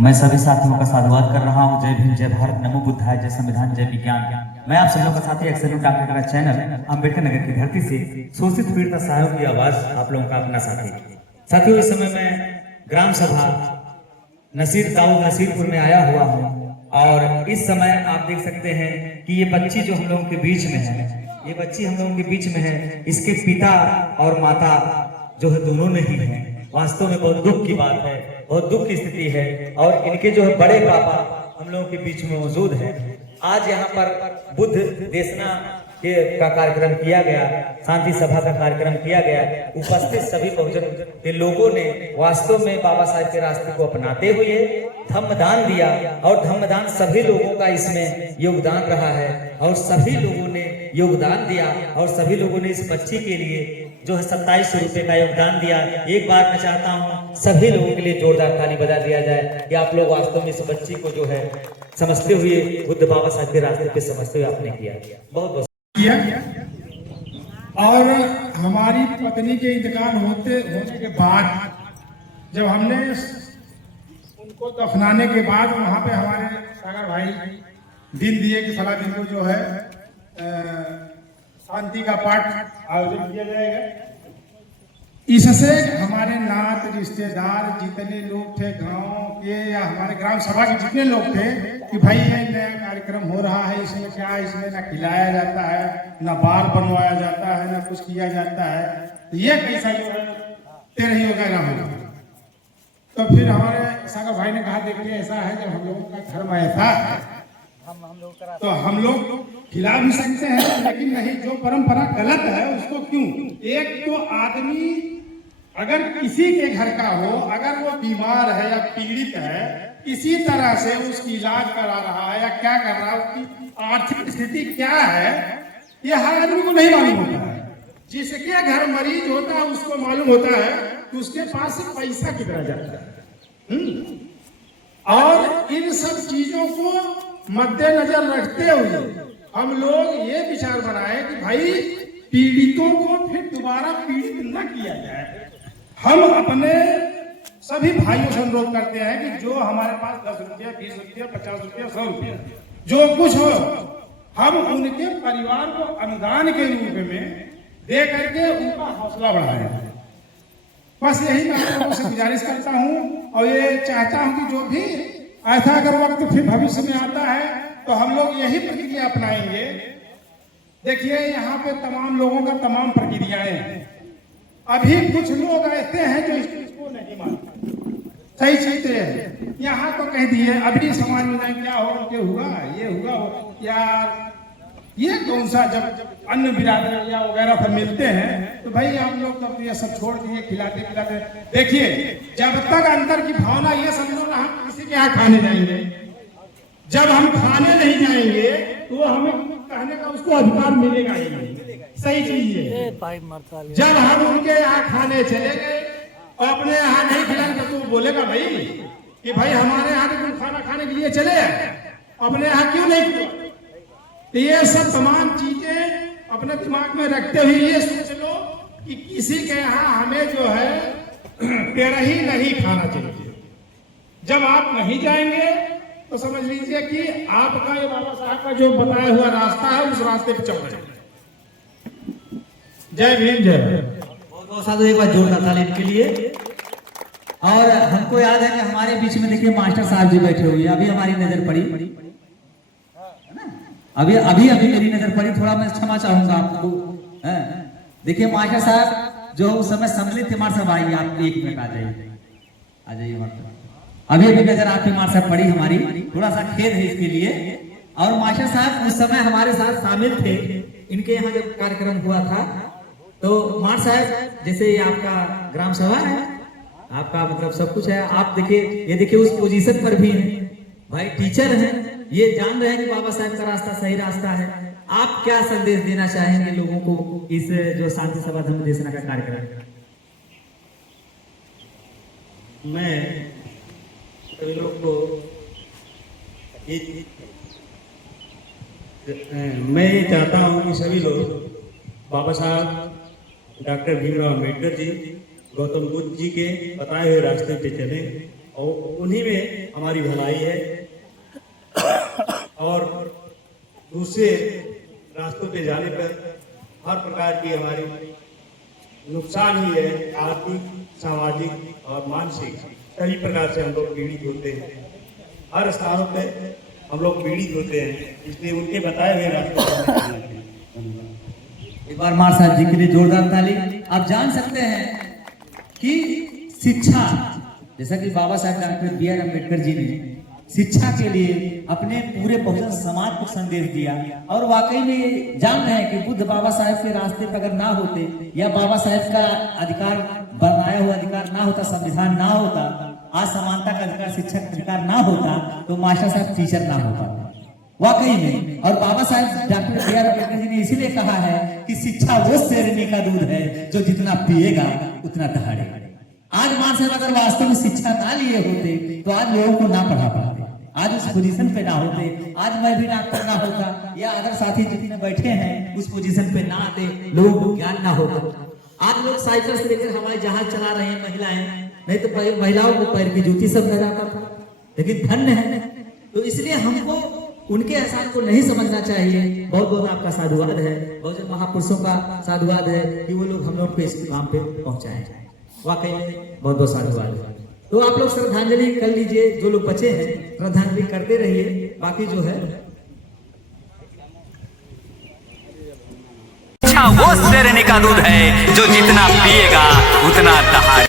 मैं सभी साथियों का साधुवाद कर रहा हूँ। जय भीम, जय भारत, नमो बुद्धाय, जय संविधान, जय विज्ञान। मैं आप सब लोगों का साथी एक्सेल डॉक्टर का चैनल अम्बेडकर नगर की धरती से शोषित पीड़ित असहायों की आवाज आप लोगों का अपना साथी। साथियों, इस समय मैं ग्राम सभा नसीरपुर में आया हुआ हूँ और इस समय आप देख सकते हैं कि ये बच्ची जो हम लोगों के बीच में है, ये बच्ची हम लोगों के बीच में है, इसके पिता और माता जो है दोनों नहीं है। वास्तव में बहुत दुख की बात है, बहुत दुख की स्थिति है। और इनके जो है बड़े पापा हम लोगों के बीच में मौजूद हैं। आज यहाँ पर बुद्ध देशना का कार्यक्रम किया गया, शांति सभा का कार्यक्रम किया गया। उपस्थित सभी बहुजन के लोगों ने वास्तव में बाबा साहब के रास्ते को अपनाते हुए धम्मदान दिया और धम्मदान सभी लोगों का इसमें योगदान रहा है और सभी लोगों ने योगदान दिया और सभी लोगों ने इस बच्ची के लिए जो है 2700 रुपए का योगदान दिया। एक बार मैं चाहता हूँ सभी लोगों के लिए जोरदार ताली बजा दिया जाए कि आप लोग वास्तव में इस बच्ची को जो है समझते हुए बुद्ध बाबा साहब के रास्ते पे समझते हुए आपने किया। बहुत बहुत किया। और हमारी पत्नी के इंतकाल होने के बाद जब हमने उनको दफनाने के बाद वहाँ पे हमारे सागर भाई दिन दिए कि फला दिन को जो है शांति का पाठ आयोजन किया जाएगा। इससे हमारे नात रिश्तेदार जितने लोग थे गांव के या हमारे ग्राम सभा के जितने लोग थे कि भाई ये नया कार्यक्रम हो रहा है, इसमें क्या, इसमें ना खिलाया जाता है, ना बार बनवाया जाता है, ना कुछ किया जाता है, तो ये कैसा जो है तेरही वगैरह होगा। तो फिर हमारे सागर भाई ने कहा देखिए ऐसा है जब हम लोगों का धर्म आया था तो हम लोग खिला भी सकते हैं, लेकिन नहीं, जो परंपरा गलत है उसको क्यों। एक तो आदमी अगर किसी के घर का हो, अगर वो बीमार है या पीड़ित है, किसी तरह से उसकी इलाज करा रहा है या क्या कर रहा है, उसकी आर्थिक स्थिति क्या है, ये हर आदमी को नहीं मालूम होता है। जिसके घर मरीज होता है उसको मालूम होता है कि उसके पास से पैसा कितना जाता है। और इन सब चीजों को मद्देनजर रखते हुए हम लोग ये विचार बनाए कि भाई पीड़ितों को फिर दोबारा पीड़ित न किया जाए। हम अपने सभी भाइयों से अनुरोध करते हैं कि जो हमारे पास 10 रुपया, 20 रुपया, 50 रुपया, 100 रुपया जो कुछ हो, हम उनके परिवार को अनुदान के रूप में दे करके उनका हौसला बढ़ाएं। बस यही मैं आप लोगों से गुजारिश करता हूँ और ये चाहता हूँ कि जो भी ऐसा अगर वक्त फिर भविष्य में आता है तो हम लोग यही प्रक्रिया अपनाएंगे। देखिए यहाँ पे तमाम लोगों का तमाम प्रक्रियाएं हैं। अभी कुछ लोग ऐसे हैं जो इसको नहीं मानते, सही चीज है। यहाँ तो कह दिए अभी समाज में क्या हो के हुआ, ये हुआ यार, ये कौन सा, जब अन्य बिरादर या वगैरह सब मिलते हैं तो भाई आप लोग तो ये सब छोड़ दिए, खिलाते पिलाते। देखिए जब तक अंदर की भावना ये समझो ना, हम किसी के यहाँ खाने जाएंगे, जब हम खाने नहीं जाएंगे तो हमें कहने का उसको अधिकार मिलेगा ही नहीं। सही चीज है। जब हम उनके यहाँ खाने चले गए और अपने यहाँ नहीं खिलाएंगे तो बोलेगा भाई कि भाई हमारे यहाँ तुम खाना खाने के लिए चले, अपने यहाँ क्यों नहीं खिलाए। तो ये सब तमाम चीजें अपने दिमाग में रखते हुए ये सोच लो कि किसी के यहाँ हमें जो है तेरही नहीं खाना चाहिए। जब आप नहीं जाएंगे तो समझ लीजिए कि आपका ये बाबा साहब का जो बताया हुआ रास्ता है उस रास्ते पे चल रहे हैं। जय भीम, जय। बहुत साधु, एक बार जोरदार ताली के लिए। और हमको याद है कि हमारे बीच में देखिए मास्टर साहब जी बैठे हुए, अभी हमारी नजर पड़ी, अभी अभी अभी मेरी नजर पड़ी, थोड़ा मैं क्षमा चाहूंगा आपको। देखिए मास्टर साहब जो उस समय सम्मिलित थे, मास्टर साहब आइए, आप 1 मिनट आ जाइए, आ जाइए मास्टर। अभी अभी नजर आपकी मास्टर साहब पड़ी हमारी, थोड़ा सा खेद है इसके लिए। और मास्टर साहब उस समय हमारे साथ शामिल थे, इनके यहाँ जब कार्यक्रम हुआ था तो मास्टर साहब जैसे ये आपका ग्राम सभा है, आपका मतलब सब कुछ है, आप देखिए ये देखिए उस पोजीशन पर भी है भाई, टीचर हैं, ये जान रहे हैं कि बाबा साहब का रास्ता सही रास्ता है। आप क्या संदेश देना चाहेंगे लोगों को इस जो शांति सभा धम्म देशना का कार्यक्रम। मैं सभी लोग को मैं ये चाहता हूँ कि सभी लोग बाबा साहब डॉक्टर भीमराव अम्बेडकर जी, गौतम बुद्ध जी के बताए हुए रास्ते पे चलें और उन्हीं में हमारी भलाई है। और दूसरे रास्तों पे जाने पर हर प्रकार की हमारी नुकसान ही है, आर्थिक, सामाजिक और मानसिक सभी प्रकार से हम लोग पीड़ित होते हैं। हर स्थानों पे हम लोग पीड़ित होते हैं, इसलिए उनके बताए हुए रास्ते पर चलना चाहिए। एक बार मार साहब जी के लिए जोरदार ताली। आप जान सकते हैं कि शिक्षा, जैसा कि बाबा साहब doctor B are Ambedkar ji ने शिक्षा के लिए अपने पूरे बहुजन समाज को संदेश दिया, और वाकई में जान रहे हैं कि बुद्ध बाबा साहब के रास्ते पर अगर ना होते, या बाबा साहब का अधिकार बनाया हुआ अधिकार ना होता, संविधान ना होता, आज समानता का अधिकार, शिक्षा का अधिकार ना होता, तो मास्टर साहब टीचर ना होता वाकई में। और बाबा साहब doctor B are Ambedkar ji ने इसीलिए कहा है कि शिक्षा वो शेरनी का दूध है जो जितना पिएगा उतना दहाड़ेगा। आज मान साहब अगर वास्तव में शिक्षा ना लिए होते तो आज लोगों को ना पढ़ा पाते, आज उस पोजीशन पे ना होते, आज मैं भी डॉक्टर ना होता, या अदर साथी जितने बैठे हैं उस पोजीशन पे ना आते, लोगों को ज्ञान ना होता। आज लोग साइकिल से लेकर हवाई जहाज चला रहे हैं महिलाएं, नहीं तो महिलाओं को पैर की जूती सब लगाता था, लेकिन धन्य है। तो इसलिए हमको उनके एहसान को नहीं समझना चाहिए। बहुत बहुत आपका साधुवाद है, बहुजन महापुरुषों का साधुवाद है कि वो लोग हम लोग को इस काम पे पहुंचाए। वाकई में बहुत बहुत साधुवाद है। तो आप लोग श्रद्धांजलि कर लीजिए, जो लोग बचे हैं श्रद्धांजलि करते रहिए। बाकी जो है वो शेरनी का दूध है जो जितना पिएगा उतना दहाड़े।